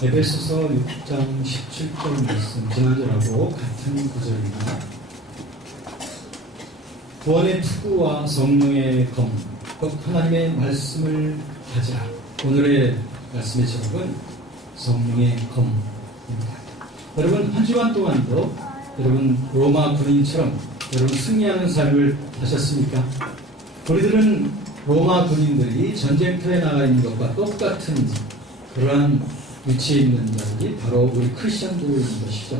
에베소서 6장 17절 말씀, 지난주하고 같은 구절입니다. 구원의 투구와 성령의 검, 곧 하나님의 말씀을 가지라. 오늘의 말씀의 제목은 성령의 검입니다. 여러분, 한 주간 동안도 여러분 로마 군인처럼 여러분 승리하는 삶을 하셨습니까? 우리들은 로마 군인들이 전쟁터에 나가 있는 것과 똑같은 그러한 위치에 있는 자들이 바로 우리 크리스천들인 것이죠.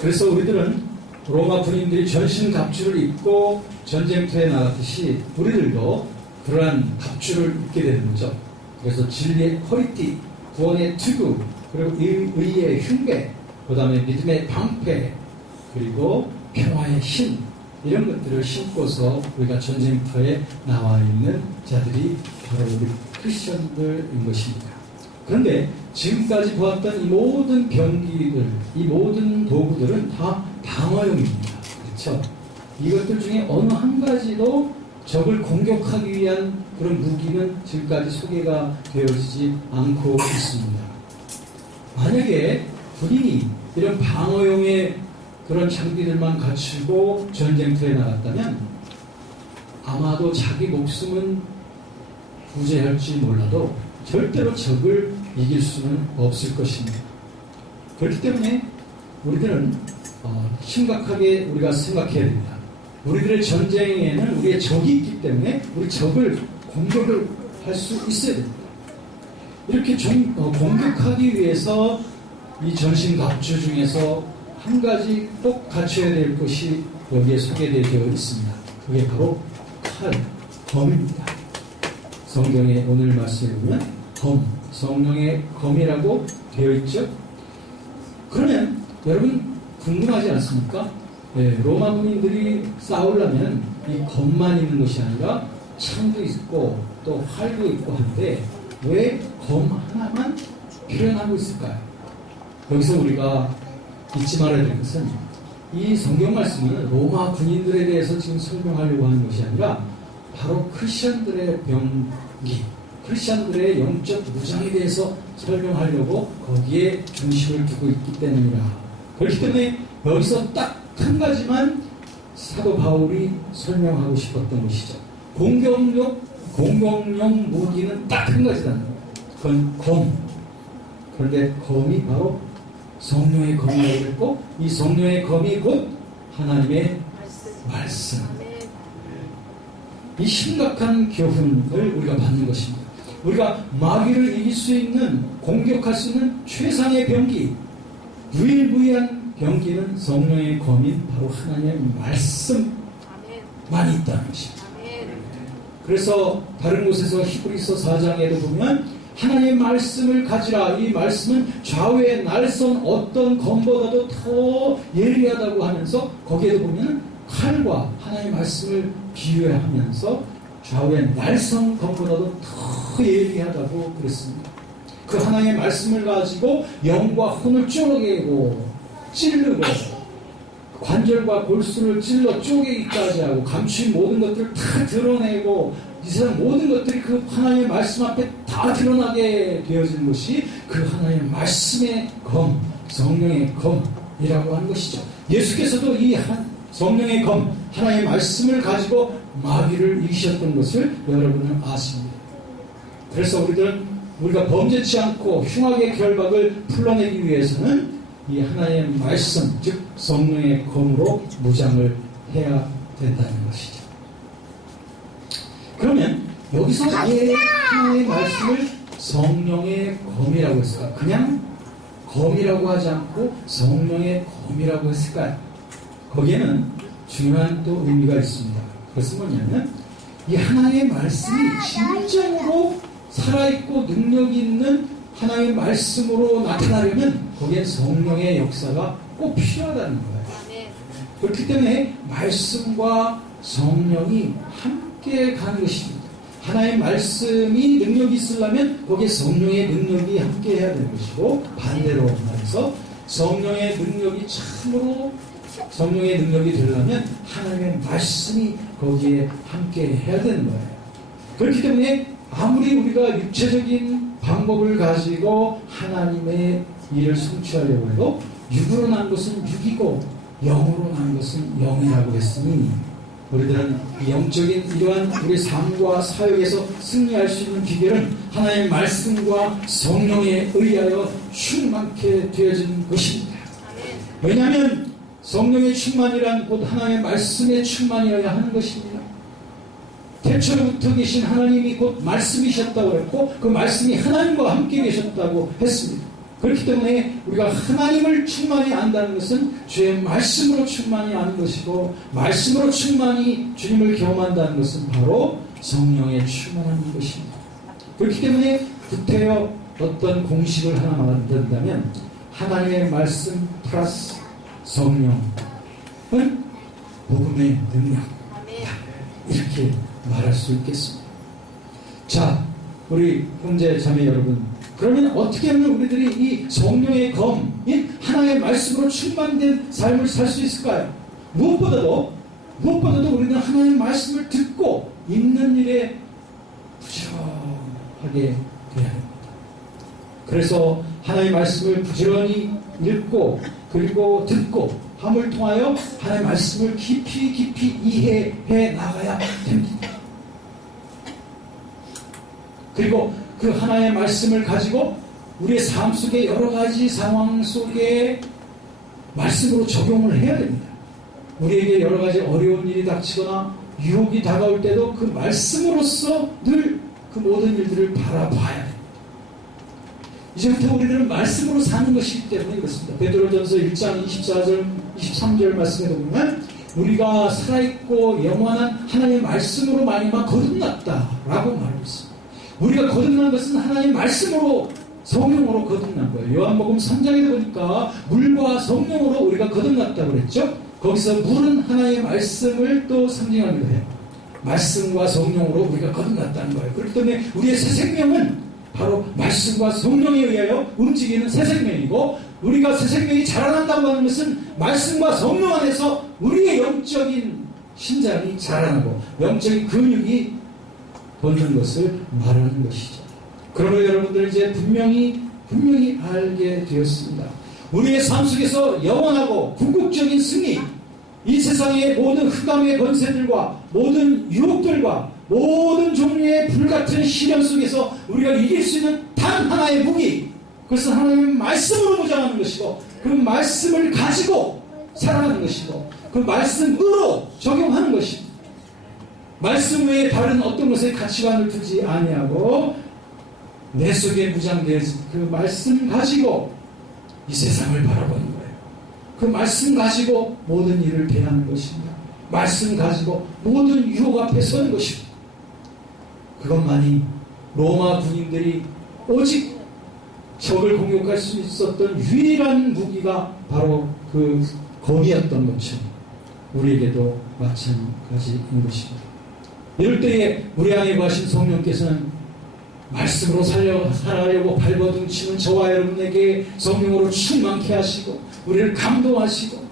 그래서 우리들은 로마 군인들이 전신 갑주를 입고 전쟁터에 나갔듯이 우리들도 그러한 갑주를 입게 되는 거죠. 그래서 진리의 허리띠, 구원의 투구, 그리고 의의 흉배, 그 다음에 믿음의 방패, 그리고 평화의 힘, 이런 것들을 신고서 우리가 전쟁터에 나와 있는 자들이 바로 우리 크리스천들인 것입니다. 그런데 지금까지 보았던 이 모든 병기들, 이 모든 도구들은 다 방어용입니다. 그렇죠? 이것들 중에 어느 한 가지도 적을 공격하기 위한 그런 무기는 지금까지 소개가 되어지지 않고 있습니다. 만약에 군인이 이런 방어용의 그런 장비들만 갖추고 전쟁터에 나갔다면 아마도 자기 목숨은 구제할지 몰라도 절대로 적을 이길 수는 없을 것입니다. 그렇기 때문에 우리들은 심각하게 우리가 생각해야 됩니다. 우리들의 전쟁에는 우리의 적이 있기 때문에 우리 적을 공격을 할 수 있어야 됩니다. 이렇게 공격하기 위해서 이 전신갑주 중에서 한 가지 꼭 갖춰야 될 것이 여기에 소개되어 있습니다. 그게 바로 칼, 검입니다. 성경의 오늘 말씀에 보면 검, 성령의 검이라고 되어 있죠. 그러면 여러분 궁금하지 않습니까? 로마 군인들이 싸우려면 이 검만 있는 것이 아니라 창도 있고 또 활도 있고 한데 왜 검 하나만 필요하고 있을까요? 여기서 우리가 잊지 말아야 될 것은 이 성경 말씀은 로마 군인들에 대해서 지금 설명하려고 하는 것이 아니라 바로 크리스천들의 병기, 크리스천들의 영적 무장에 대해서 설명하려고 거기에 중심을 두고 있기 때문이라. 그렇기 때문에 여기서 딱 한 가지만 사도 바울이 설명하고 싶었던 것이죠. 공격용 무기는 딱 한 가지다. 그건 검. 그런데 검이 바로 성령의 검이라고 했고, 이 성령의 검이 곧 하나님의 말씀. 이 심각한 교훈을 우리가 받는 것입니다. 우리가 마귀를 이길 수 있는, 공격할 수 있는 최상의 병기, 유일무이한 병기는 성령의 검인 바로 하나님의 말씀만이 있다는 것입니다. 그래서 다른 곳에서 히브리서 4장에도 보면 하나님의 말씀을 가지라. 이 말씀은 좌우에 날선 어떤 검보다도 더 예리하다고 하면서 거기에도 보면 칼과 하나님의 말씀을 비유하면서 좌우에 날선 검보다도 더 예리하다고 그랬습니다. 그 하나님의 말씀을 가지고 영과 혼을 쪼개고 찌르고 관절과 골수를 찔러 쪼개기까지 하고 감추인 모든 것들을 다 드러내고 이 세상 모든 것들이 그 하나님의 말씀 앞에 다 드러나게 되어진 것이 그 하나님의 말씀의 검, 성령의 검이라고 하는 것이죠. 예수께서도 이 성령의 검, 하나님의 말씀을 가지고 마귀를 이기셨던 것을 여러분은 아십니다. 그래서 우리가 범죄치 않고 흉악의 결박을 풀어내기 위해서는 이 하나님의 말씀, 즉 성령의 검으로 무장을 해야 된다는 것이죠. 그러면 여기서 왜 하나님의 말씀을 성령의 검이라고 했을까? 그냥 검이라고 하지 않고 성령의 검이라고 했을까요? 거기에는 중요한 또 의미가 있습니다. 그것은 뭐냐면 이 하나님의 말씀이 진정으로 살아있고 능력이 있는 하나님의 말씀으로 나타나려면 거기에 성령의 역사가 꼭 필요하다는 거예요. 그렇기 때문에 말씀과 성령이 함께 가는 것입니다. 하나님의 말씀이 능력이 있으려면 거기에 성령의 능력이 함께 해야 되는 것이고, 반대로 말해서 성령의 능력이 참으로 성령의 능력이 되려면 하나님의 말씀이 거기에 함께 해야 되는 거예요. 그렇기 때문에 아무리 우리가 육체적인 방법을 가지고 하나님의 일을 성취하려고 해도 육으로 난 것은 육이고 영으로 난 것은 영이라고 했으니 우리들은 영적인 이러한 우리 삶과 사역에서 승리할 수 있는 비결은 하나님의 말씀과 성령에 의하여 충만케 되어지는 것입니다. 왜냐하면 성령의 충만이란 곧 하나님의 말씀의 충만이어야 하는 것입니다. 태초부터 계신 하나님이 곧 말씀이셨다고 했고 그 말씀이 하나님과 함께 계셨다고 했습니다. 그렇기 때문에 우리가 하나님을 충만히 안다는 것은 주의 말씀으로 충만히 아는 것이고 말씀으로 충만히 주님을 경험한다는 것은 바로 성령에 충만한 것입니다. 그렇기 때문에 구태여 어떤 공식을 하나 만든다면 하나님의 말씀 플러스 성령은 복음의 능력 이렇게 말할 수 있겠습니다. 자, 우리 형제 자매 여러분, 그러면 어떻게 하면 우리들이 이 성령의 검인 하나님의 말씀으로 충만된 삶을 살 수 있을까요? 무엇보다도 우리는 하나님의 말씀을 듣고 읽는 일에 부지런하게 돼야 합니다. 그래서 하나님의 말씀을 부지런히 읽고 그리고 듣고 함을 통하여 하나님의 말씀을 깊이 이해해 나가야 됩니다. 그리고 그 하나님의 말씀을 가지고 우리의 삶 속에 여러 가지 상황 속에 말씀으로 적용을 해야 됩니다. 우리에게 여러 가지 어려운 일이 닥치거나 유혹이 다가올 때도 그 말씀으로서 늘 그 모든 일들을 바라봐야 됩니다. 이제부터 우리들은 말씀으로 사는 것이기 때문에 그렇습니다. 베드로전서 1장 24절, 23절 말씀에 보면 우리가 살아있고 영원한 하나님의 말씀으로 말미암아 거듭났다라고 말하고 있습니다. 우리가 거듭난 것은 하나님의 말씀으로 성령으로 거듭난 거예요. 요한복음 3장에 보니까 물과 성령으로 우리가 거듭났다고 그랬죠. 거기서 물은 하나님의 말씀을 또 상징하기도 해요. 말씀과 성령으로 우리가 거듭났다는 거예요. 그렇기 때문에 우리의 새 생명은 바로 말씀과 성령에 의하여 움직이는 새 생명이고 우리가 새 생명이 자라난다고 하는 것은 말씀과 성령 안에서 우리의 영적인 신장이 자라나고 영적인 근육이 걷는 것을 말하는 것이죠. 그러므로 여러분들 이제 분명히 알게 되었습니다. 우리의 삶 속에서 영원하고 궁극적인 승리, 이 세상의 모든 흑암의 권세들과 모든 유혹들과 모든 종류의 불같은 시련 속에서 우리가 이길 수 있는 단 하나의 무기, 그것은 하나님의 말씀으로 무장하는 것이고 그 말씀을 가지고 살아가는 것이고 그 말씀으로 적용하는 것입니다. 말씀 외에 다른 어떤 것에 가치관을 두지 아니하고 내 속에 무장되어진 그 말씀 가지고 이 세상을 바라보는 거예요. 그 말씀 가지고 모든 일을 대하는 것입니다. 말씀 가지고 모든 유혹 앞에 서는 것입니다. 그것만이 로마 군인들이 오직 적을 공격할 수 있었던 유일한 무기가 바로 그 검이었던 것처럼 우리에게도 마찬가지인 것입니다. 이럴 때에 우리 안에 거하신 성령께서는 말씀으로 살아가려고 발버둥치는 저와 여러분에게 성령으로 충만케 하시고 우리를 감동하시고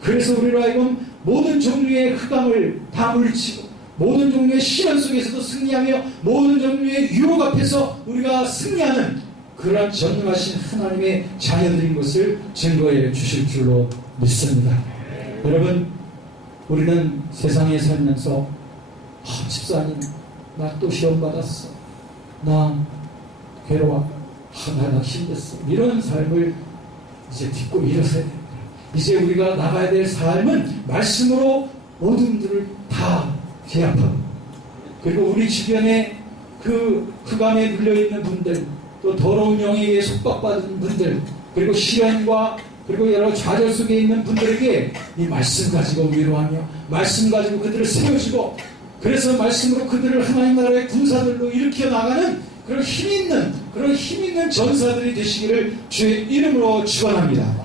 그래서 우리로 하여금 모든 종류의 흑암을 다 물리치고 모든 종류의 시련 속에서도 승리하며 모든 종류의 유혹 앞에서 우리가 승리하는 그러한 전능하신 하나님의 자녀들인 것을 증거해 주실 줄로 믿습니다. 여러분, 우리는 세상에 살면서 집사님 나 또 시험 받았어, 나 괴로워, 나 힘들었어, 이런 삶을 이제 딛고 일어서야 됩니다. 이제 우리가 나가야 될 삶은 말씀으로 모든 들을 다 제압하고 그리고 우리 주변에 그 흑암에 눌려있는 분들, 또 더러운 영에게 속박받은 분들, 그리고 시련과 그리고 여러 좌절 속에 있는 분들에게 이 말씀 가지고 위로하며 말씀 가지고 그들을 세워주고 그래서 말씀으로 그들을 하나님 나라의 군사들로 일으켜 나가는 그런 힘 있는 전사들이 되시기를 주의 이름으로 축원합니다.